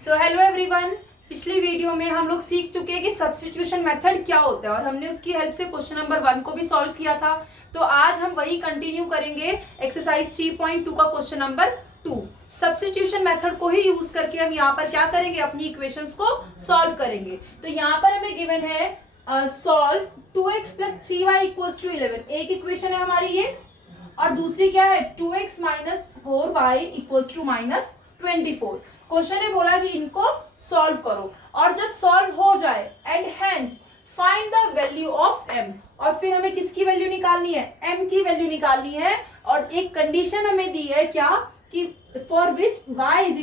So hello everyone. पिछली video में हम लोग सीख चुके हैं कि सब्स्टिट्यूशन मेथड क्या होता है और हमने उसकी हेल्प से क्वेश्चन नंबर 1 को भी सॉल्व किया था। तो आज हम वही कंटिन्यू करेंगे एक्सरसाइज 3.2 का क्वेश्चन नंबर 2। सब्स्टिट्यूशन मेथड को ही यूज करके हम यहाँ पर क्या करेंगे, अपनी इक्वेशंस को सॉल्व करेंगे। तो यहाँ पर हमें गिवन है सॉल्व 2x + 3y = 11। एक इक्वेशन है हमारी ये, और दूसरी क्या है 2x - 4y = -24। क्वेश्चन ने बोला कि इनको सॉल्व करो, और जब सॉल्व हो जाए and hence find the value of m, और फिर हमें किसकी वैल्यू निकालनी है, m की वैल्यू निकालनी है। और एक कंडीशन हमें दी है क्या, कि फॉर विच y =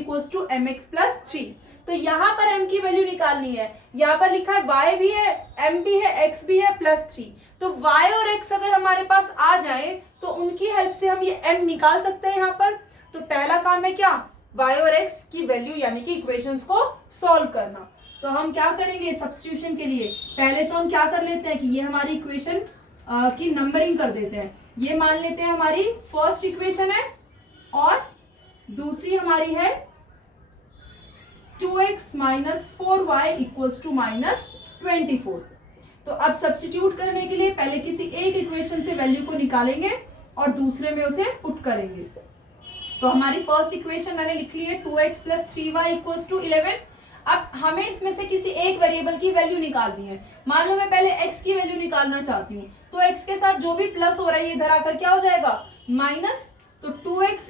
mx + 3। तो यहाँ पर m की वैल्यू निकालनी है। यहाँ पर लिखा है y भी है, m भी है, x भी है +3। तो y और x अगर हमारे पास आ जाए तो उनकी हेल्प से हम ये m निकाल सकते हैं यहाँ पर। तो पहला काम है क्या, y और x की वैल्यू यानी कि इक्वेशंस को सॉल्व करना। तो हम क्या करेंगे सब्स्टिट्यूशन के लिए, पहले तो हम क्या कर लेते हैं कि ये हमारी इक्वेशन की नंबरिंग कर देते हैं। ये मान लेते हैं हमारी फर्स्ट इक्वेशन है, और दूसरी हमारी है 2x - 4y = -24। तो अब सब्स्टिट्यूट करने के लिए पहले किसी एक इक्वेशन से वैल्यू को निकालेंगे और दूसरे में उसे पुट करेंगे। तो हमारी फर्स्ट इक्वेशन मैंने लिख ली है 2x + 3y = 11। अब हमें इसमें से किसी एक वेरिएबल की वैल्यू निकालनी है। मान लो मैं पहले x की वैल्यू निकालना चाहती हूँ, तो x के साथ जो भी प्लस हो रहा है ये इधर आकर क्या हो जाएगा, माइनस। तो 2x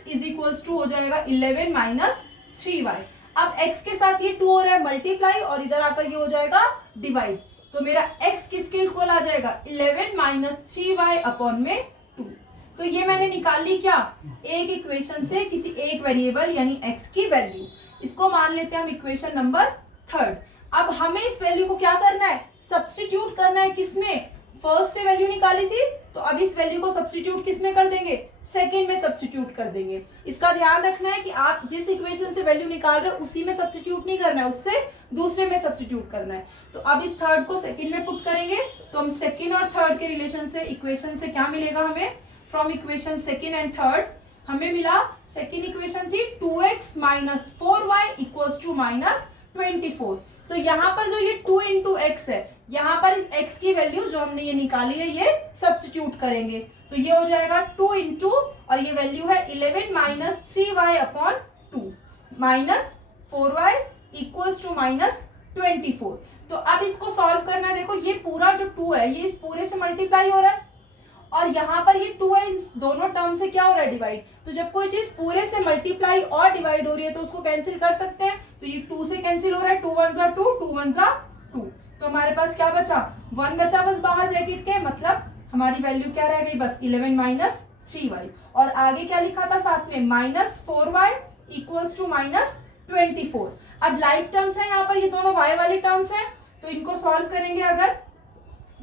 = हो जाएगा 11 - 3y। अब x के साथ ये 2 हो रहा है मल्टीप्लाई, और इधर आकर ये हो जाएगा डिवाइड। तो मेरा x किसके इक्वल आ जाएगा, 11 - 3y/2। तो ये मैंने निकाल ली क्या, एक इक्वेशन से किसी एक वेरिएबल यानी x की वैल्यू। इसको मान लेते हैं हम इक्वेशन नंबर 3। अब हमें इस वैल्यू को क्या करना है, सब्स्टिट्यूट करना है। किसमें, फर्स्ट से वैल्यू निकाली थी, तो अब इस वैल्यू को सब्स्टिट्यूट किसमें कर देंगे, सेकंड में सब्स्टिट्यूट कर देंगे। इसका ध्यान रखना है कि आप जिस इक्वेशन से वैल्यू निकाल रहे हो उसी में सब्स्टिट्यूट नहीं करना है, उससे दूसरे में सब्स्टिट्यूट करना है। तो अब इस थर्ड को सेकंड में पुट करेंगे, तो हम सेकंड और थर्ड के रिलेशन से इक्वेशन से क्या मिलेगा हमें, from equation second and third हमें मिला, सेकंड इक्वेशन थी 2x - 4y = -24। तो यहाँ पर जो ये 2 × x है, यहाँ पर इस x की वैल्यू जो हमने ये निकाली है ये सब्स्टिट्यूट करेंगे। तो ये हो जाएगा 2 × और ये वैल्यू है 11 - 3y/2 -4y = -24। तो अब इसको सॉल्व करना है। देखो ये पूरा जो 2 है ये इस पूरे से मल्टीप्लाई हो रहा है, और यहाँ पर ये 2 है, इन दोनों टर्म से क्या हो रहा है, डिवाइड। तो जब कोई चीज पूरे से मल्टीप्लाई और डिवाइड हो रही है तो उसको कैंसिल कर सकते हैं। तो ये 2 से कैंसिल हो रहा है, 2 1 = 2, 2 1 = 2। तो हमारे पास क्या बचा, 1 बचा बस बाहर ब्रैकेट के, मतलब हमारी वैल्यू क्या रह गई, बस 11 - 3y। और आगे क्या लिखा था साथ में, -4y = -24। अब लाइक टर्म्स है यहाँ पर, ये दोनों y वाले टर्म्स हैं, तो इनको सॉल्व करेंगे अगर,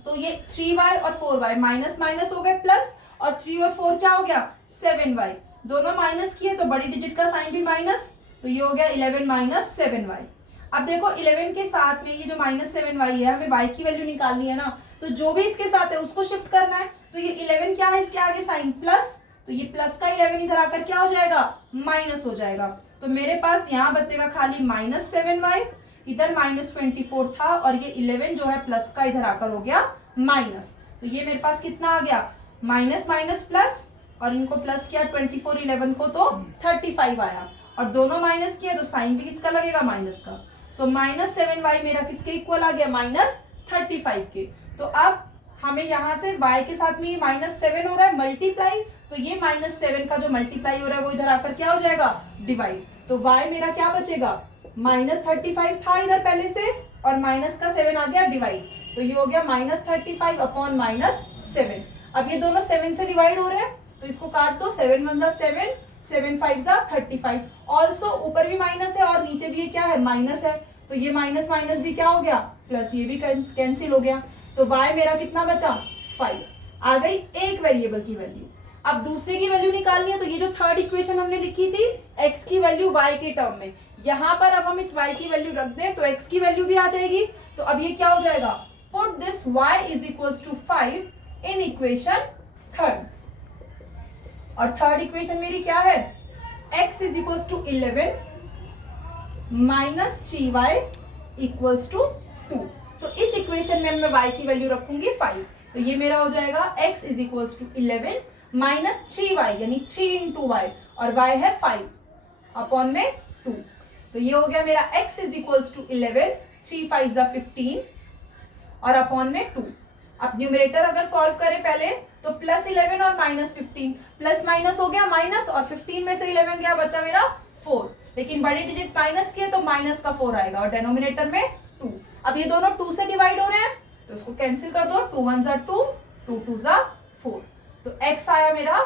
तो ये 3y और 4y माइनस माइनस हो गए प्लस, और 3 और 4 क्या हो गया 7y। दोनों माइनस किए तो बड़ी डिजिट का साइन भी माइनस, तो ये हो गया 11 - 7y। अब देखो 11 के साथ में ये जो -7y है, हमें y की वैल्यू निकालनी है ना, तो जो भी इसके साथ है उसको शिफ्ट करना है। तो ये 11 क्या है, इसके आगे साइन प्लस, तो ये प्लस का 11 इधर आकर क्या हो जाएगा, माइनस हो जाएगा। तो मेरे पास यहाँ बचेगा खाली -7y, इधर -24 था, और ये 11 जो है प्लस का इधर आकर हो गया माइनस। तो ये मेरे पास कितना आ गया, माइनस माइनस प्लस, और इनको प्लस किया 24 11 को तो 35 आया, और दोनों माइनस किया तो साइन भी किसका लगेगा, माइनस का। सो -7y मेरा किसके इक्वल आ गया, -35 के। तो अब हमें यहाँ से y के साथ में ये -7 हो रहा है मल्टीप्लाई, तो ये -7 का जो मल्टीप्लाई हो रहा है वो इधर आकर क्या हो जाएगा, डिवाइड। तो y मेरा क्या बचेगा, -35 था इधर पहले से, और माइनस का 7 आ गया डिवाइड, तो ये हो गया -35/-7। अब ये दोनों 7 से डिवाइड हो रहे हैं, तो इसको काट दो, 7 1 = 7, 7 5 = 35। ऑल्सो ऊपर भी माइनस है और नीचे भी ये क्या है, माइनस है, तो ये माइनस माइनस भी क्या हो गया, प्लस, ये भी कैंसिल हो गया। तो y मेरा कितना बचा, 5। आ गई एक वेरिएबल की वैल्यू। अब दूसरे की वैल्यू निकालनी है, तो ये जो थर्ड इक्वेशन हमने लिखी थी x की वैल्यू y के टर्म में, यहाँ पर अब हम इस y की वैल्यू रख दें तो x की वैल्यू भी आ जाएगी। तो अब ये क्या हो जाएगा, put this y = 5 in equation third. और थर्ड इक्वेशन मेरी क्या है, x = 11 -3y इक्वल्स टू 2। तो इस इक्वेशन में मैं y की वैल्यू रखूंगी 5। तो ये मेरा हो जाएगा x is equals to 11 -3y यानी 3 इंटू y, और y है 5 अपॉन में 2। तो ये हो गया मेरा x इज इक्वल्स टू 11, 3 5 जा 15 और अपॉन में 2। अब न्यूमरेटर अगर सॉल्व करें पहले तो +11 और -15, प्लस माइनस हो गया माइनस, और 15 में से 11 क्या बचा मेरा 4, लेकिन बड़ी डिजिट माइनस की है तो माइनस का 4 आएगा, और डेनोमिनेटर में 2। अब ये दोनों 2 से डिवाइड हो रहे हैं तो इसको कैंसिल कर दो, 2 1 जा 2, 2 2 जा 4। तो x आया मेरा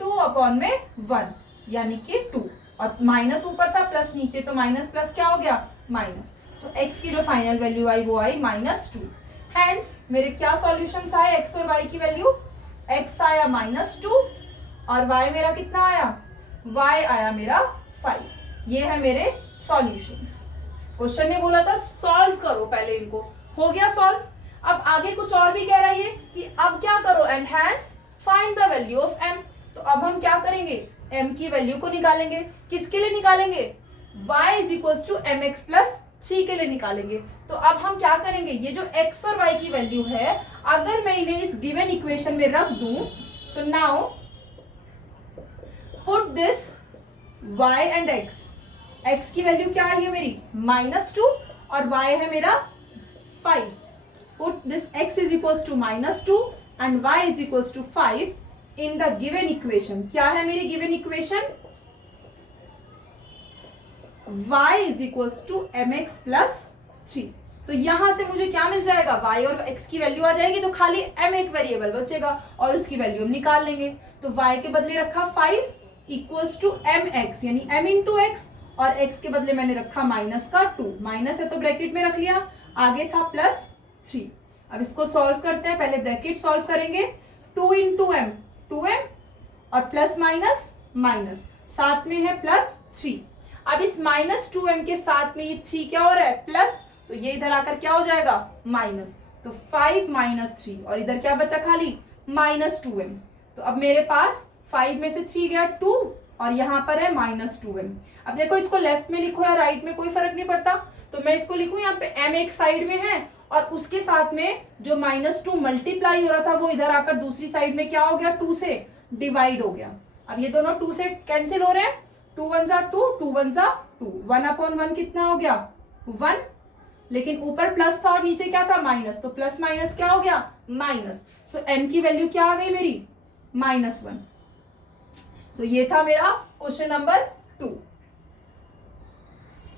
2 अपॉन में 1 यानी कि 2, और माइनस ऊपर था प्लस नीचे, तो माइनस प्लस क्या हो गया माइनस। सो x की जो फाइनल वैल्यू आई वो आई -2। हैंस मेरे क्या सॉल्यूशंस आए x और y की वैल्यू, x आया -2 और y मेरा कितना आया, y आया मेरा 5। ये है मेरे सॉल्यूशंस। क्वेश्चन ने बोला था सॉल्व करो पहले इनको, हो गया सॉल्व। अब आगे कुछ और भी कह रहा है कि अब क्या करो, and hence find the value of m। तो अब हम क्या करेंगे, m की वैल्यू को निकालेंगे। किसके लिए निकालेंगे, y is equals to mx plus 3 के लिए निकालेंगे। तो अब हम क्या करेंगे, ये जो x और y की वैल्यू है अगर मैं इन्हें इस गिवन इक्वेशन में रख दूं, so now put this y and x की वैल्यू क्या है मेरी -2 और y है मेरा 5। Put this x is equals to -2 and y is equals to 5 in the given equation. क्या है मेरी given equation, y is equals to mx plus 3। तो यहां से मुझे क्या मिल जाएगा, y और x की वैल्यू आ जाएगी, तो खाली m एक वेरिएबल बचेगा और उसकी वैल्यू हम निकाल लेंगे। तो y के बदले रखा 5 इक्वल्स टू mx यानी m इंटू x, और x के बदले मैंने रखा -2, माइनस है तो ब्रैकेट में रख लिया, आगे था +3। अब इसको सॉल्व करते हैं, पहले ब्रैकेट सॉल्व करेंगे, 2 इंटू m 2m और प्लस माइनस माइनस, साथ में है +3। अब इस -2m के साथ में ये 3 क्या हो रहा है प्लस, तो ये इधर आकर क्या हो जाएगा माइनस, तो 5 - 3 और इधर क्या बचा खाली -2m। तो अब मेरे पास 5 में से 3 गया 2 और यहाँ पर है -2m। अब देखो इसको लेफ्ट में लिखो या राइट में कोई फर्क नहीं पड़ता, तो मैं इसको लिखूं यहाँ पे m एक साइड में है और उसके साथ में जो -2 मल्टीप्लाई हो रहा था वो इधर आकर दूसरी साइड में क्या हो गया 2 से डिवाइड हो गया। अब ये दोनों 2 से कैंसिल हो रहे हैं, 2 1 जा 2, 2 1 जा 2, 1/1 कितना हो गया 1, लेकिन ऊपर प्लस था और नीचे क्या था माइनस, तो प्लस माइनस क्या हो गया माइनस। सो m की वैल्यू क्या आ गई मेरी -1। सो ये था मेरा क्वेश्चन नंबर